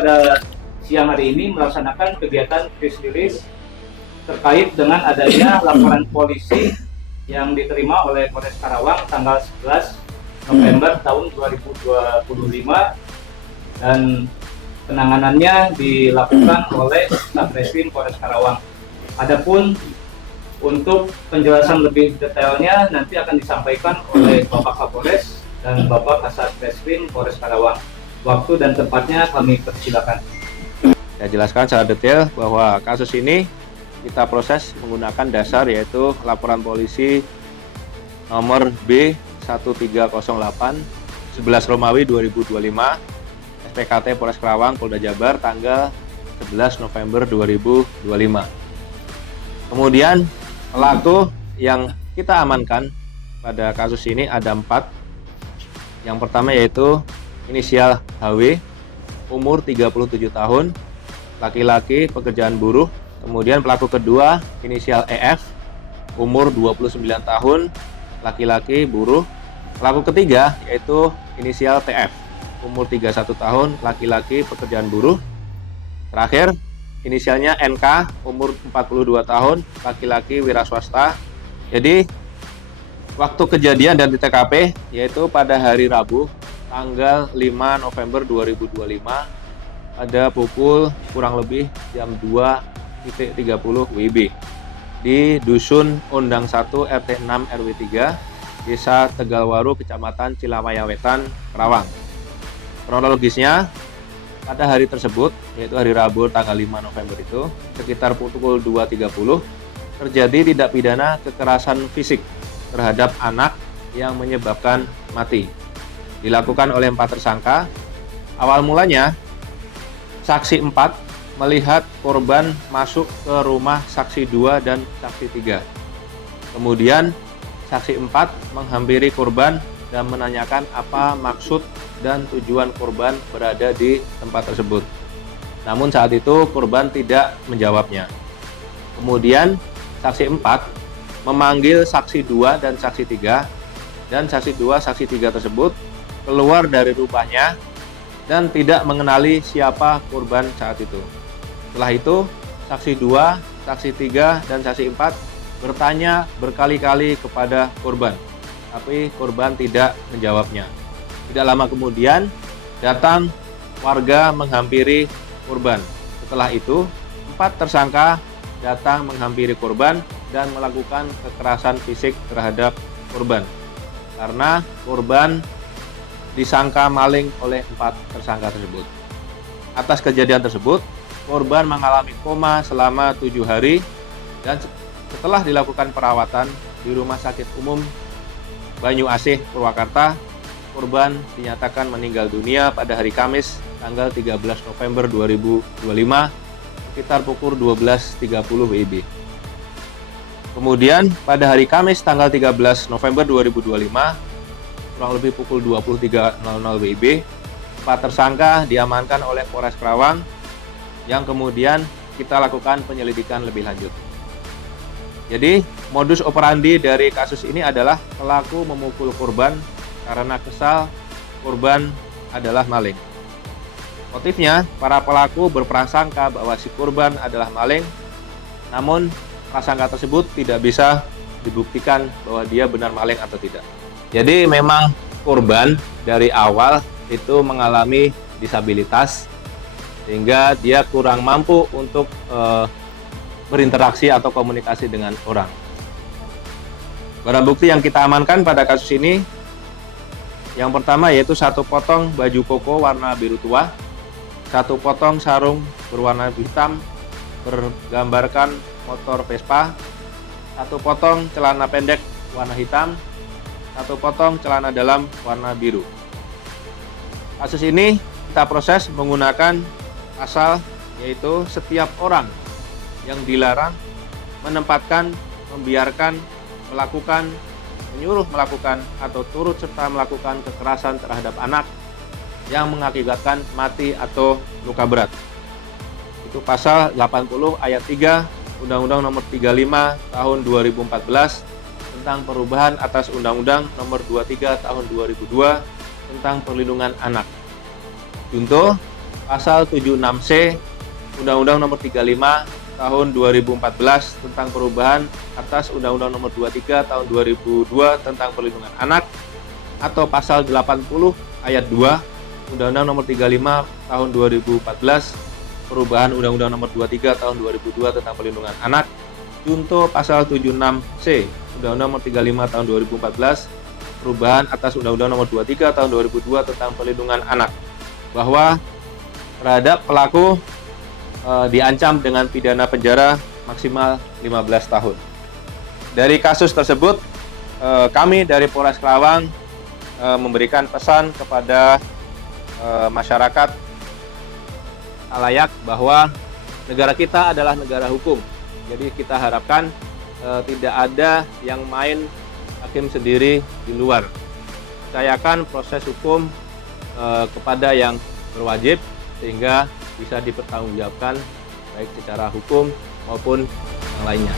pada siang hari ini melaksanakan kegiatan press release terkait dengan adanya laporan polisi yang diterima oleh Polres Karawang tanggal 11 November tahun 2025 dan penanganannya dilakukan oleh Satreskrim Polres Karawang. Adapun untuk penjelasan lebih detailnya nanti akan disampaikan oleh Bapak Kapolres dan Bapak Kasat Reskrim Polres Karawang. Waktu dan tempatnya kami persilakan. Saya jelaskan secara detail bahwa kasus ini kita proses menggunakan dasar yaitu laporan polisi nomor B1308 11 Romawi 2025 SPKT Polres Karawang Polda Jabar tanggal 11 November 2025. Kemudian pelaku yang kita amankan pada kasus ini ada 4. Yang pertama yaitu inisial HW, umur 37 tahun, laki-laki, pekerjaan buruh. Kemudian pelaku kedua inisial EF, umur 29 tahun, laki-laki, buruh. Pelaku ketiga yaitu inisial TF, umur 31 tahun, laki-laki, pekerjaan buruh. Terakhir inisialnya NK, umur 42 tahun, laki-laki, wira swasta. Jadi waktu kejadian dan di TKP yaitu pada hari Rabu tanggal 5 November 2025 pada pukul kurang lebih jam 2.30 WIB di Dusun Undang 1 RT 6 RW 3 Desa Tegalwaru Kecamatan Cilamaya Wetan, Karawang. Kronologisnya pada hari tersebut yaitu hari Rabu tanggal 5 November itu sekitar pukul 2.30 terjadi tindak pidana kekerasan fisik terhadap anak yang menyebabkan mati. Dilakukan oleh 4 tersangka. Awal mulanya saksi 4 melihat korban masuk ke rumah saksi 2 dan saksi 3. Kemudian saksi 4 menghampiri korban dan menanyakan apa maksud dan tujuan korban berada di tempat tersebut. Namun saat itu korban tidak menjawabnya. Kemudian saksi 4 memanggil saksi 2 dan saksi 3, dan saksi 2, saksi 3 tersebut keluar dari rumahnya dan tidak mengenali siapa korban saat itu. Setelah itu, saksi 2, saksi 3, dan saksi 4 bertanya berkali-kali kepada korban, tapi korban tidak menjawabnya. Tidak lama kemudian, datang warga menghampiri korban. Setelah itu, 4 tersangka datang menghampiri korban dan melakukan kekerasan fisik terhadap korban. Karena korban disangka maling oleh 4 tersangka tersebut. Atas kejadian tersebut, korban mengalami koma selama 7 hari dan setelah dilakukan perawatan di Rumah Sakit Umum Banyu Asih, Purwakarta, korban dinyatakan meninggal dunia pada hari Kamis tanggal 13 November 2025 sekitar pukul 12.30 WIB. Kemudian pada hari Kamis tanggal 13 November 2025 kurang lebih pukul 23.00 WIB, 4 tersangka diamankan oleh Polres Karawang yang kemudian kita lakukan penyelidikan lebih lanjut. Jadi modus operandi dari kasus ini adalah pelaku memukul korban karena kesal korban adalah maling. Motifnya, para pelaku berprasangka bahwa si korban adalah maling, namun prasangka tersebut tidak bisa dibuktikan bahwa dia benar maling atau tidak. Jadi memang korban dari awal itu mengalami disabilitas sehingga dia kurang mampu untuk berinteraksi atau komunikasi dengan orang. Barang bukti yang kita amankan pada kasus ini yang pertama yaitu 1 potong baju koko warna biru tua, 1 potong sarung berwarna hitam bergambarkan motor Vespa, 1 potong celana pendek warna hitam, 1 potong celana dalam warna biru. Kasus ini kita proses menggunakan pasal yaitu setiap orang yang dilarang menempatkan, membiarkan, melakukan, menyuruh melakukan atau turut serta melakukan kekerasan terhadap anak yang mengakibatkan mati atau luka berat. Itu pasal 80 ayat 3 Undang-Undang Nomor 35 Tahun 2014 tentang perubahan atas Undang-Undang Nomor 23 Tahun 2002 tentang perlindungan anak. Contoh, pasal 76C Undang-Undang Nomor 35 Tahun 2014 tentang perubahan atas Undang-Undang Nomor 23 Tahun 2002 tentang perlindungan anak, atau pasal 80 ayat 2 Undang-Undang Nomor 35 Tahun 2014 perubahan Undang-Undang Nomor 23 Tahun 2002 tentang perlindungan anak, junto pasal 76C Undang-Undang Nomor 35 Tahun 2014 perubahan atas Undang-Undang Nomor 23 Tahun 2002 tentang perlindungan anak, bahwa terhadap pelaku diancam dengan pidana penjara maksimal 15 tahun. Dari kasus tersebut, kami dari Polres Karawang memberikan pesan kepada masyarakat halayak bahwa negara kita adalah negara hukum. Jadi kita harapkan tidak ada yang main hakim sendiri di luar. Percayakan proses hukum kepada yang berwajib sehingga bisa dipertanggungjawabkan baik secara hukum maupun yang lainnya.